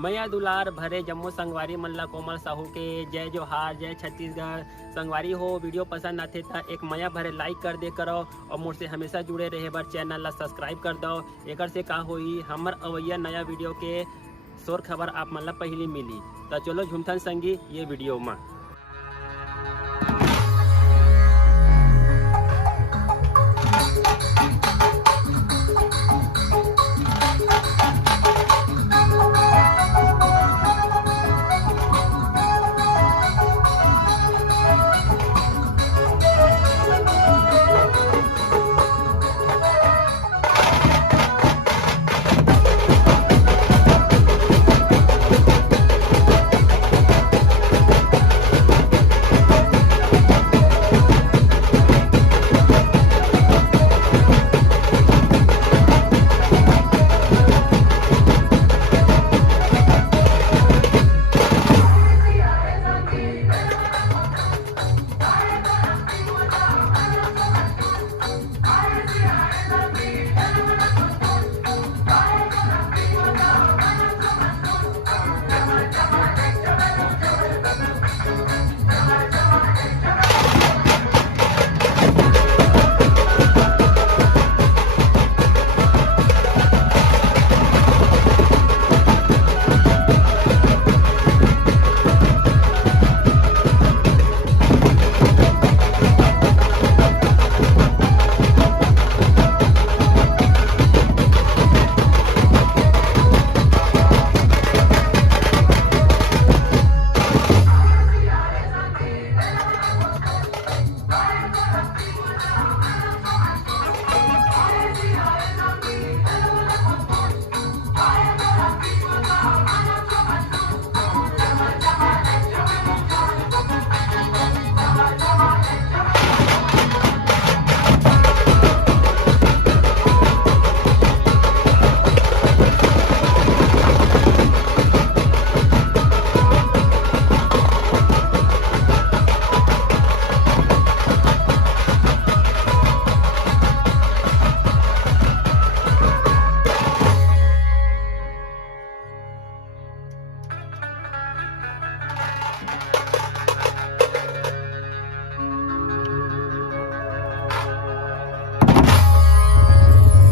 मैया दुलार भरे जम्मू संगवारी मल्ला कोमल साहू के जय जोहार, जय छत्तीसगढ़। संगवारी हो वीडियो पसंद आते तो एक मैया भरे लाइक कर दे करो और मुझसे हमेशा जुड़े रहे बर चैनल ला सब्सक्राइब कर दो। एक से का होई हमर अवैया नया वीडियो के शोर खबर आप मन ला पहली मिली। तो चलो झुमथन संगी ये वीडियो में।